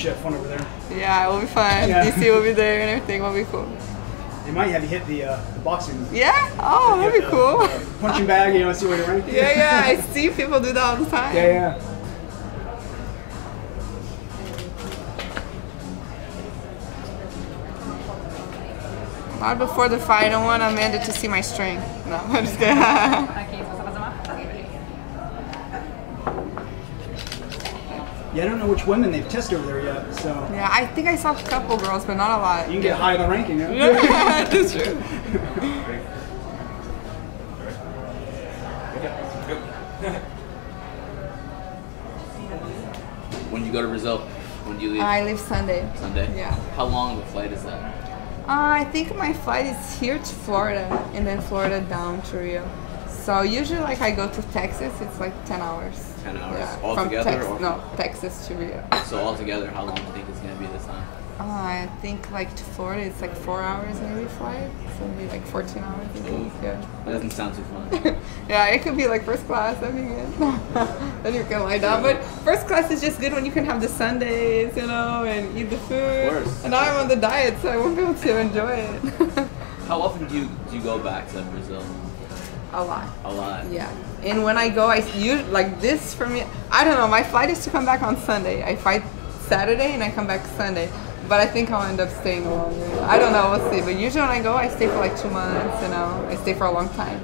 should have fun over there. Yeah, it will be fun. Yeah. DC will be there and everything will be cool. They might have you hit the boxing. Yeah? Oh, that'd be cool. Punching bag, you know, see where you're ranked. Yeah, I see people do that all the time. Yeah. Not before the fight. I don't want Amanda to see my strength. No, I'm just kidding. Yeah, I don't know which women they've tested over there yet, so. Yeah, I think I saw a couple girls, but not a lot. You can get high in the ranking, yeah? Yeah, that's true. When do you go to Brazil? When do you leave? I leave Sunday. Sunday? Yeah. How long of a flight is that? I think my flight is here to Florida, and then Florida down to Rio. So usually, like, I go to Texas, it's like 10 hours. 10 hours? Yeah. All From together? No, Texas to Rio. So altogether, how long do you think it's going to be this time? I think like to Florida, it's like 4 hours maybe flight. So maybe like 14 hours. I think. Yeah. That doesn't sound too fun. Yeah, it could be like first class. That'd be good. Then you can lie down. But first class is just good when you can have the Sundays, you know, and eat the food. Of course. And now I'm on the diet, so I won't be able to enjoy it. How often do you go back to Brazil? A lot. A lot. Yeah. And when I go, like this for me, I don't know, my flight is to come back on Sunday. I fight Saturday and I come back Sunday. But I think I'll end up staying longer. I don't know, we'll see. But usually when I go, I stay for like 2 months, you know. I stay for a long time.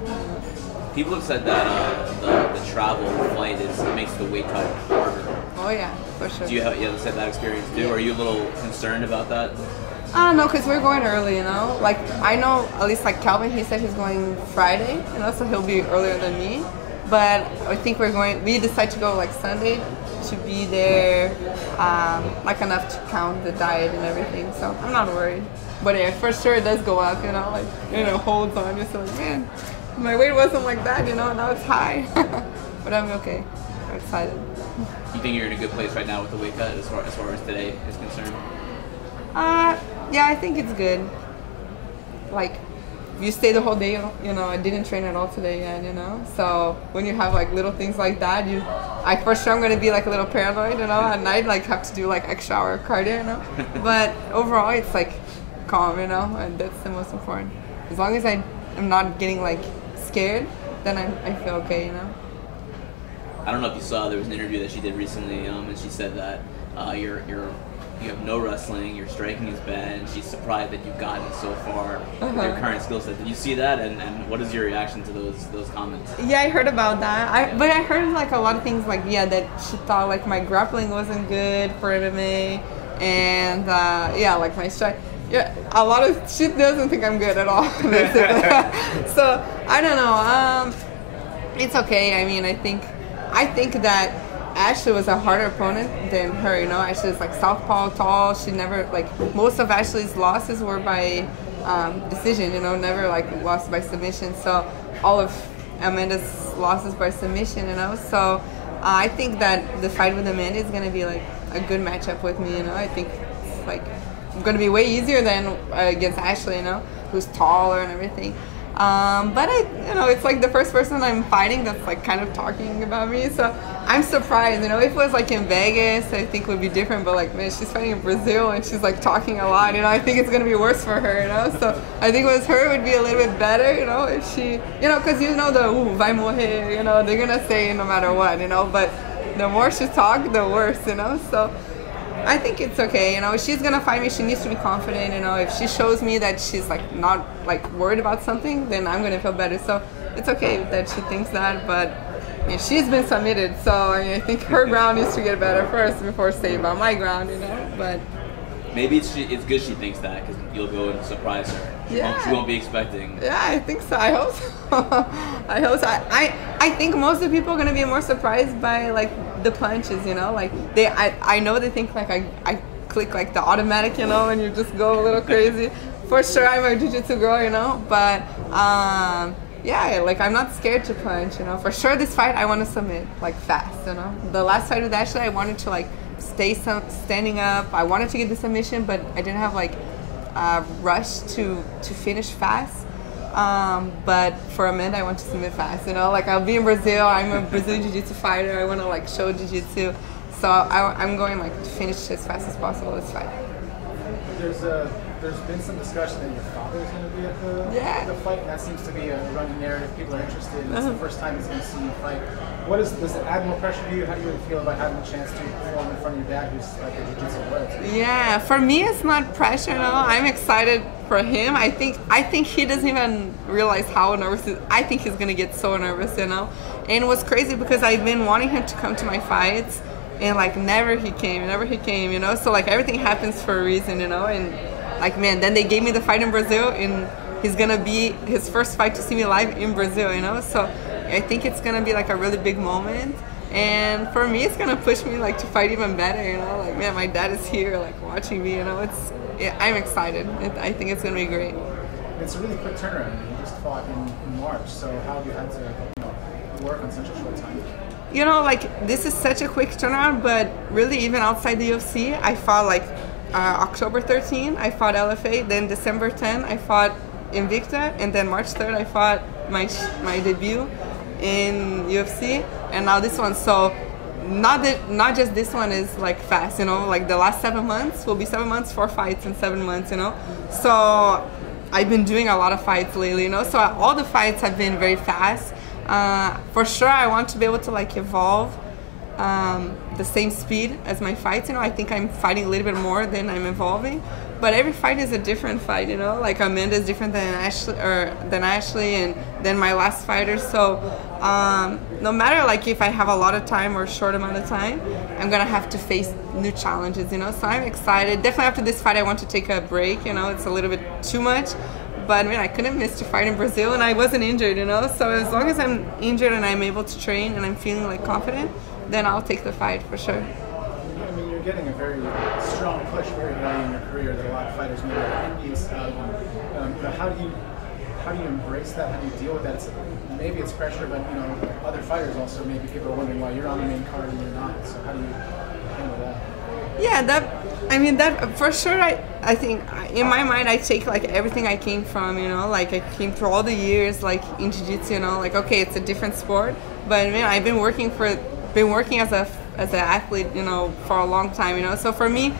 People have said that the travel flight makes the weight cut harder. Oh yeah, for sure. Do you have said that experience too? Are you a little concerned about that? No, because we're going early, you know. Like, I know, at least like Calvin, he said he's going Friday, you know, so he'll be earlier than me. But I think we decide to go like Sunday to be there, like enough to count the diet and everything. So I'm not worried. But yeah, for sure it does go up, you know, like, you know, holds on. Just like, man, my weight wasn't like that, you know, now it's high. But I'm okay. I'm excited. You think you're in a good place right now with the weight cut as far as today is concerned? Yeah, I think it's good. Like, you stay the whole day, you know, I didn't train at all today yet, you know? So when you have like little things like that, for sure I'm gonna be like a little paranoid, you know, at night, like have to do like extra hour cardio, you know? But overall it's like calm, you know, and that's the most important. As long as I am not getting like scared, then I feel okay, you know? I don't know if you saw, there was an interview that she did recently, and she said that you have no wrestling, your striking is bad, and she's surprised that you've gotten so far with your current skill set. Did you see that, and what is your reaction to those comments? Yeah, I heard about that. But I heard like a lot of things like, yeah, that she thought like my grappling wasn't good for MMA, and yeah, like my strike. Yeah, a lot of, she doesn't think I'm good at all, basically. So, I don't know, it's okay. I mean, I think that Ashley was a harder opponent than her, you know. Ashley is like southpaw, tall. She never, like, most of Ashley's losses were by decision, you know, never like lost by submission. So all of Amanda's losses by submission, you know. So I think that the fight with Amanda is gonna be like a good matchup with me, you know. I think it's like gonna be way easier than against Ashley, you know, who's taller and everything. But you know, it's like the first person I'm fighting that's like kind of talking about me, so I'm surprised, you know. If it was like in Vegas, I think it would be different, but like, man, she's fighting in Brazil and she's like talking a lot, you know. I think it's gonna be worse for her, you know. So I think with her it would be a little bit better, you know, if she, you know, because you know the vai morrer, you know, they're gonna say no matter what, you know. But the more she talks, the worse, you know. So I think it's okay, you know. If she's gonna fight me, she needs to be confident, you know. If she shows me that she's like not like worried about something, then I'm gonna feel better. So it's okay that she thinks that, but yeah, she's been submitted, so I mean, I think her ground needs to get better first before saying about my ground, you know. But maybe it's good she thinks that, because you'll go and surprise her. She won't be expecting. Yeah, I think so. I hope so. I hope so. I think most of the people are gonna be more surprised by like the punches, you know. Like I know they think like I click like the automatic, you know, and you just go a little crazy. For sure, I'm a jiu-jitsu girl, you know. But yeah, like I'm not scared to punch, you know. For sure, this fight I want to submit like fast, you know. The last fight with Ashley, I wanted to like stay standing up. I wanted to get the submission, but I didn't have like rush to finish fast. But for Amanda, I want to submit fast, you know. Like I'll be in Brazil. I'm a Brazilian jiu-jitsu fighter. I want to like show jiu-jitsu. So I'm going like to finish as fast as possible this fight. There's been some discussion that your father's going to be at the fight, and that seems to be a running narrative. People are interested. It's the first time he's going to see you fight. Does it add more pressure to you? How do you really feel about having a chance to perform in front of your dad, who's like a jiu-jitsu royalty? Yeah, for me it's not pressure. No, I'm excited for him. I think he doesn't even realize how nervous. I think he's going to get so nervous, you know. And it was crazy because I've been wanting him to come to my fights, and like never he came, you know. So like everything happens for a reason, you know. And like, man, then they gave me the fight in Brazil, and he's gonna be his first fight to see me live in Brazil, you know. So I think it's gonna be like a really big moment, and for me, it's gonna push me like to fight even better, you know. Like, man, my dad is here, like watching me, you know. I'm excited. I think it's gonna be great. It's a really quick turnaround. You just fought in March, so how have you had to work on such a short time? You know, like this is such a quick turnaround, but really even outside the UFC, I fought like October 13, I fought LFA, then December 10, I fought Invicta, and then March 3rd, I fought my debut in UFC, and now this one. So not just this one is like fast, you know, like the last 7 months will be 7 months, 4 fights in 7 months, you know. So I've been doing a lot of fights lately, you know, so all the fights have been very fast. For sure, I want to be able to like evolve the same speed as my fights, you know. I think I'm fighting a little bit more than I'm evolving, but every fight is a different fight, you know. Like Amanda is different than Ashley, and then my last fighter. So no matter like if I have a lot of time or a short amount of time, I'm gonna have to face new challenges, you know. So I'm excited. Definitely after this fight, I want to take a break, you know. It's a little bit too much. But I mean, I couldn't miss to fight in Brazil, and I wasn't injured, you know. So as long as I'm injured and I'm able to train and I'm feeling like confident, then I'll take the fight for sure. I mean, you're getting a very strong push very early in your career that a lot of fighters maybe are envious of. How do you embrace that? How do you deal with that? Maybe it's pressure, but you know, other fighters also, maybe people are wondering why you're on the main card and you're not. So how do you handle that? Yeah, that for sure. I think in my mind, I take like everything I came from, you know, like I came through all the years like in jiu-jitsu, you know, like okay, it's a different sport, but I mean, I've been working as an athlete, you know, for a long time, you know. So for me,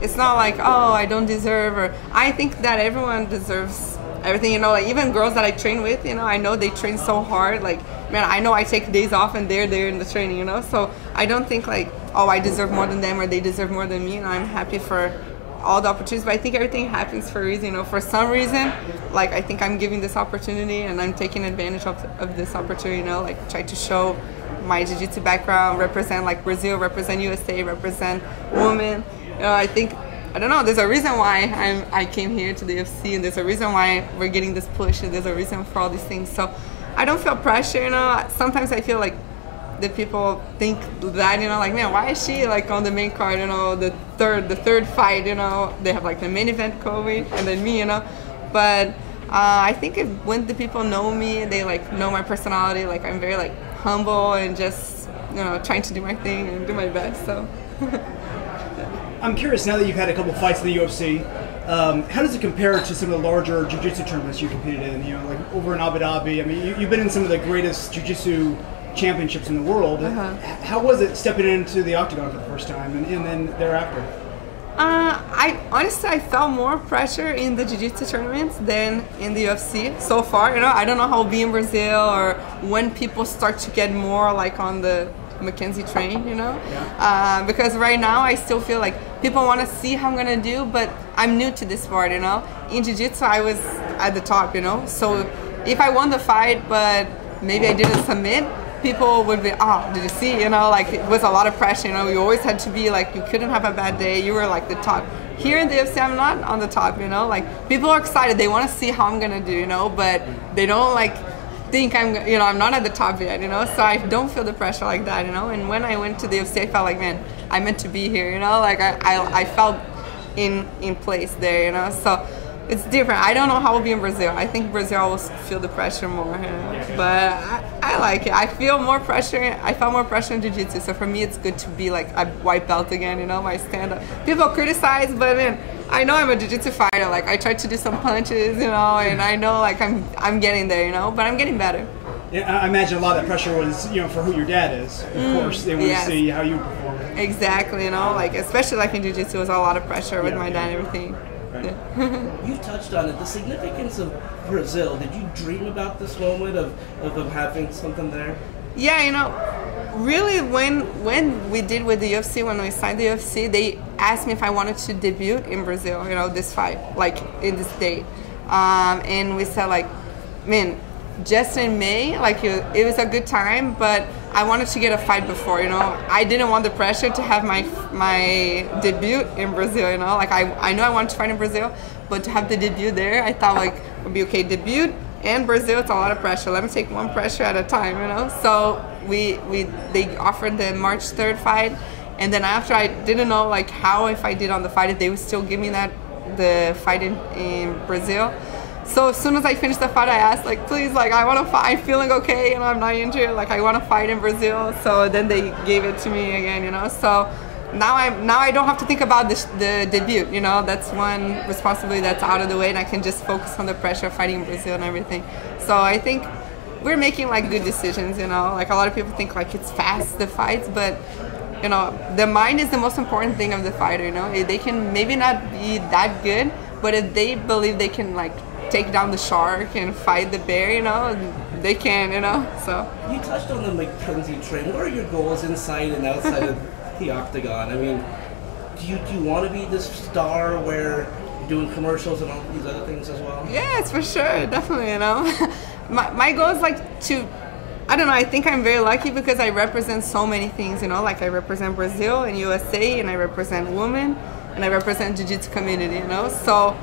it's not like, oh, I don't deserve, or I think that everyone deserves everything, you know. Like even girls that I train with, you know, I know they train so hard. Like, man, I know I take days off and they're there in the training, you know. So I don't think like, oh, I deserve more than them or they deserve more than me. And I'm happy for all the opportunities, but I think everything happens for a reason, you know. For some reason, like I think I'm giving this opportunity and I'm taking advantage of this opportunity, you know, like try to show my jiu-jitsu background, represent like Brazil, represent USA, represent women. You know, I think, I don't know, there's a reason why I came here to the UFC, and there's a reason why we're getting this push, and there's a reason for all these things. So I don't feel pressure, you know. Sometimes I feel like the people think that, you know, like, man, why is she like on the main card, you know, the third fight, you know, they have like the main event Kobe and then me, you know. But I think when the people know me, they like know my personality, like I'm very like humble and just, you know, trying to do my thing and do my best. So I'm curious, now that you've had a couple fights in the UFC, how does it compare to some of the larger jiu-jitsu tournaments you competed in, you know, like over in Abu Dhabi? I mean, you've been in some of the greatest jiu-jitsu championships in the world. How was it stepping into the octagon for the first time and then thereafter? I honestly felt more pressure in the jiu-jitsu tournaments than in the UFC so far. You know, I don't know how it'll be in Brazil or when people start to get more like on the Mackenzie train, you know. Yeah. Because right now I still feel like people want to see how I'm gonna do, but I'm new to this sport, you know. In jiu-jitsu I was at the top, you know. So if I won the fight but maybe I didn't submit, people would be, oh, did you see? You know, like it was a lot of pressure, you know. You always had to be like, you couldn't have a bad day. You were like the top. Here in the UFC, I'm not on the top, you know. Like people are excited. They want to see how I'm going to do, you know, but they don't like think I'm, you know, I'm not at the top yet, you know. So I don't feel the pressure like that, you know. And when I went to the UFC, I felt like, man, I meant to be here, you know. Like I felt in place there, you know. So it's different. I don't know how it'll be in Brazil. I think Brazil I will feel the pressure more, you know? But I like it. I feel more pressure. I felt more pressure in jiu-jitsu. So for me, it's good to be like a white belt again, you know, my stand-up. People criticize, but then I know I'm a jiu-jitsu fighter. Like I tried to do some punches, you know, and I know like I'm getting there, you know, but I'm getting better. Yeah, I imagine a lot of that pressure was, you know, for who your dad is. Of course, they want to see how you perform. Exactly, you know, like especially like in jiu-jitsu, it was a lot of pressure with my dad and everything. Yeah. You touched on it, the significance of Brazil. Did you dream about this moment of them having something there? Yeah, you know, really when we did with the UFC, when we signed the UFC, they asked me if I wanted to debut in Brazil, you know, this fight, like in this date. And we said like, man, just in May, like it was a good time, but I wanted to get a fight before, you know. I didn't want the pressure to have my debut in Brazil, you know. Like I know I wanted to fight in Brazil, but to have the debut there, I thought like it would be okay. Debut and Brazil, it's a lot of pressure. Let me take one pressure at a time, you know. So they offered the March 3rd fight, and then after I didn't know like how if I did on the fight, if they would still give me the fight in Brazil. So as soon as I finished the fight, I asked like, please, like I want to fight. I'm feeling okay, and I'm not injured. Like I want to fight in Brazil. So then they gave it to me again, you know. So now I don't have to think about the debut, you know. That's one responsibility that's out of the way, and I can just focus on the pressure of fighting in Brazil and everything. So I think we're making like good decisions, you know. Like a lot of people think like it's fast, the fights, but you know, the mind is the most important thing of the fighter, you know. They can maybe not be that good, but if they believe they can like take down the shark and fight the bear, you know, they can, you know. So you touched on the Mackenzie train. What are your goals inside and outside of the octagon? I mean, do you want to be this star where you're doing commercials and all these other things as well? Yes, for sure, definitely, you know. my goal is like to, I don't know, I think I'm very lucky because I represent so many things, you know, like I represent Brazil and USA, and I represent women, and I represent jiu-jitsu community, you know. So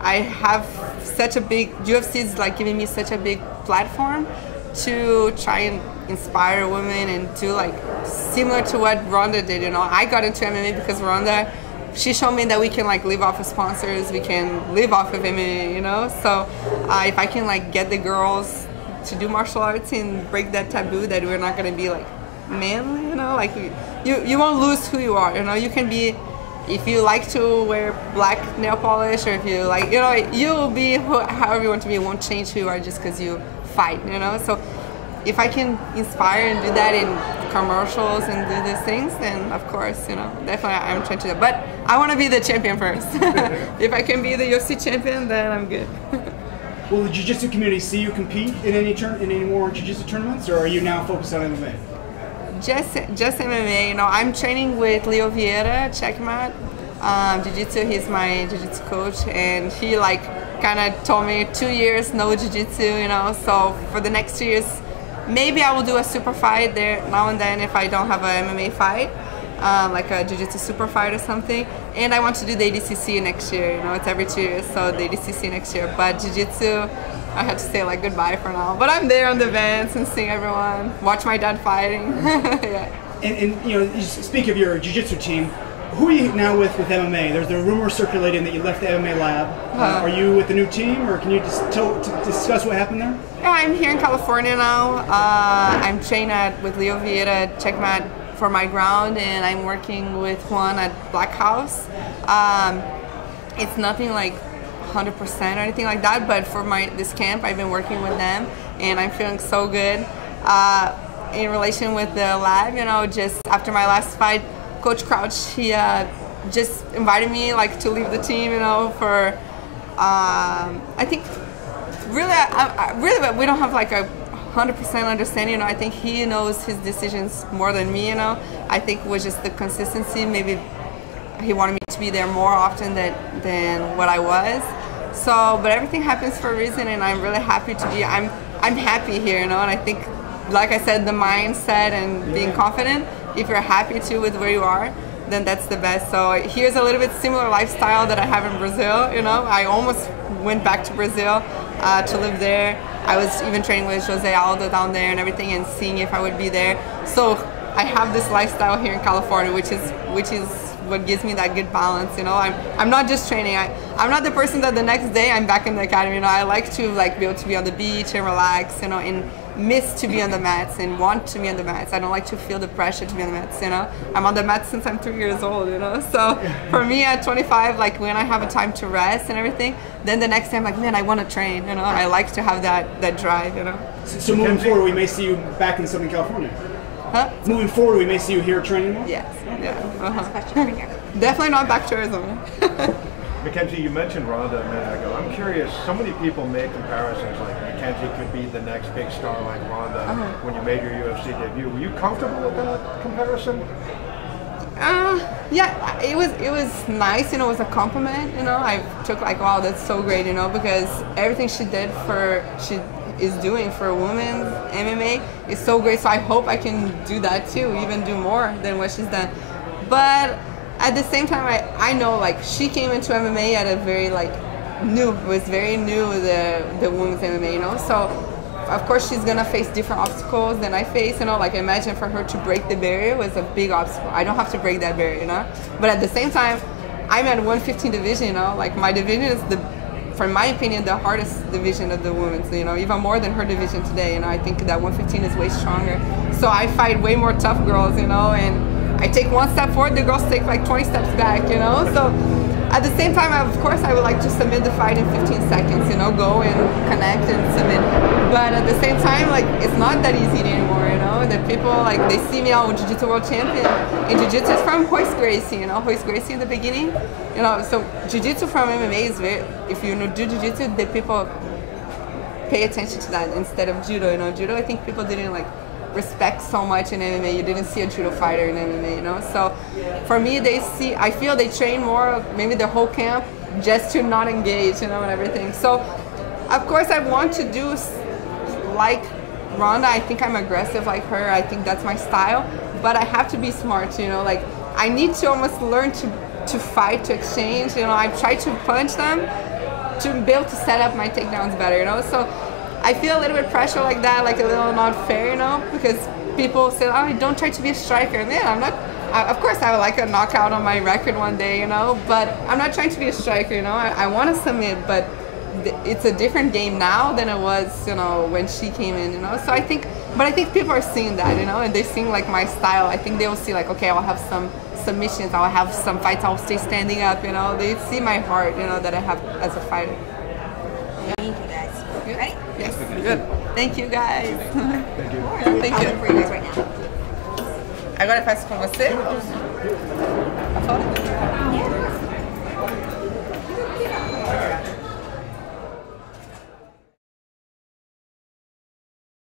I have such a big, UFC is like giving me such a big platform to try and inspire women and do like similar to what Ronda did, you know. I got into MMA because Ronda, she showed me that we can like live off of sponsors, we can live off of MMA, you know. So if I can like get the girls to do martial arts and break that taboo that we're not gonna be like manly, you know, like you won't lose who you are, you know. You can be, if you like to wear black nail polish, or if you like, you know, you'll be however you want to be. It won't change who you are just because you fight, you know. So if I can inspire and do that in commercials and do these things, then of course, you know, definitely I'm trying to do that. But I want to be the champion first. If I can be the UFC champion, then I'm good. Will the jiu-jitsu community see you compete in any more jiu-jitsu tournaments, or are you now focused on MMA? Just MMA, you know. I'm training with Leo Vieira, H.E.A.T. Jiu-jitsu. He's my jiu-jitsu coach, and he like kind of told me 2 years no jiu-jitsu, you know. So for the next 2 years, maybe I will do a super fight there now and then if I don't have an MMA fight, like a jiu-jitsu super fight or something. And I want to do the ADCC next year, you know. It's every 2 years, so the ADCC next year. But jiu-jitsu, I had to say like goodbye for now. But I'm there on the events and seeing everyone, watch my dad fighting. Yeah. And you know, you speak of your jiu-jitsu team. Who are you now with MMA? There's a rumor circulating that you left the MMA lab. Are you with the new team, or can you just discuss what happened there? Yeah, I'm here in California now. I'm trained with Leo Vieira, H.E.A.T for my ground, and I'm working with Juan at Black House. It's nothing like 100% or anything like that, but for this camp, I've been working with them, and I'm feeling so good. In relation with the lab, you know, just after my last fight, Coach Crouch, he just invited me like to leave the team, you know, for I think really, really, we don't have like a 100% understanding, you know. I think he knows his decisions more than me, you know. I think it was just the consistency. Maybe he wanted me to be there more often than what I was. So, but everything happens for a reason, and I'm really happy to be. I'm happy here, you know. And I think, like I said, the mindset and being confident. If you're happy too with where you are, then that's the best. So here's a little bit similar lifestyle that I have in Brazil, you know. I almost went back to Brazil to live there. I was even training with Jose Aldo down there and everything, and seeing if I would be there. So I have this lifestyle here in California, which is what gives me that good balance, you know. I'm not just training. I'm not the person that the next day I'm back in the academy, you know. I like to like be able to be on the beach and relax, you know, and miss to be on the mats and want to be on the mats. I don't like to feel the pressure to be on the mats, you know. I'm on the mats since I'm 3 years old, you know. So for me at 25, like when I have a time to rest and everything, then the next day I'm like, man, I want to train, you know. I like to have that drive, you know. So moving forward, we may see you back in Southern California. Huh? Moving forward, we may see you here training more? Yes. Yeah. Question right here. Definitely not back to Arizona. Mackenzie, you mentioned Ronda a minute ago. I'm curious, so many people make comparisons like Mackenzie could be the next big star like Ronda when you made your UFC debut. Were you comfortable with that comparison? Yeah, it was nice, you know, it was a compliment, you know. I took like, wow, that's so great, you know, because everything she is doing for women's MMA is so great. So I hope I can do that too, even do more than what she's done. But at the same time, I know like she came into MMA at a very like it was very new, the women's MMA, you know. So of course she's gonna face different obstacles than I face, you know. Like imagine for her to break the barrier was a big obstacle. I don't have to break that barrier, you know. But at the same time, I'm at 115 division, you know. Like my division is for my opinion, the hardest division of the women's, you know, even more than her division today. You know, I think that 115 is way stronger. So I fight way more tough girls, you know, and I take one step forward, the girls take like 20 steps back, you know. So at the same time, of course, I would like to submit the fight in 15 seconds, you know, go and connect and submit. But at the same time, like, it's not that easy anymore, you know. The people, like, they see me out with Jiu-Jitsu World Champion. And Jiu-Jitsu is from Royce Gracie, you know, Royce Gracie in the beginning. You know, so Jiu-Jitsu from MMA is very, if you do Jiu-Jitsu, the people pay attention to that instead of Judo, you know. Judo, I think people didn't, like, respect so much in MMA. You didn't see a judo fighter in MMA, you know. So for me, I feel they train more, maybe the whole camp, just to not engage, you know, and everything. So of course I want to do like Ronda. I think I'm aggressive like her. I think that's my style. But I have to be smart, you know. Like I need to almost learn to fight, to exchange. You know, I try to punch them to be able to set up my takedowns better, you know. So I feel a little bit pressure like that, like a little not fair, you know, because people say, oh, don't try to be a striker. And yeah, I'm not, of course I would like a knockout on my record one day, you know, but I'm not trying to be a striker, you know. I want to submit, but it's a different game now than it was, you know, when she came in, you know. So I think people are seeing that, you know, and they're seeing like my style. I think they will see like, okay, I'll have some submissions, I'll have some fights, I'll stay standing up, you know. They see my heart, you know, that I have as a fighter. Thank you guys. Ready? Yes, good. Thank you guys. Thank you. Thank you. For you guys right now. Agora eu faço com você? Yeah.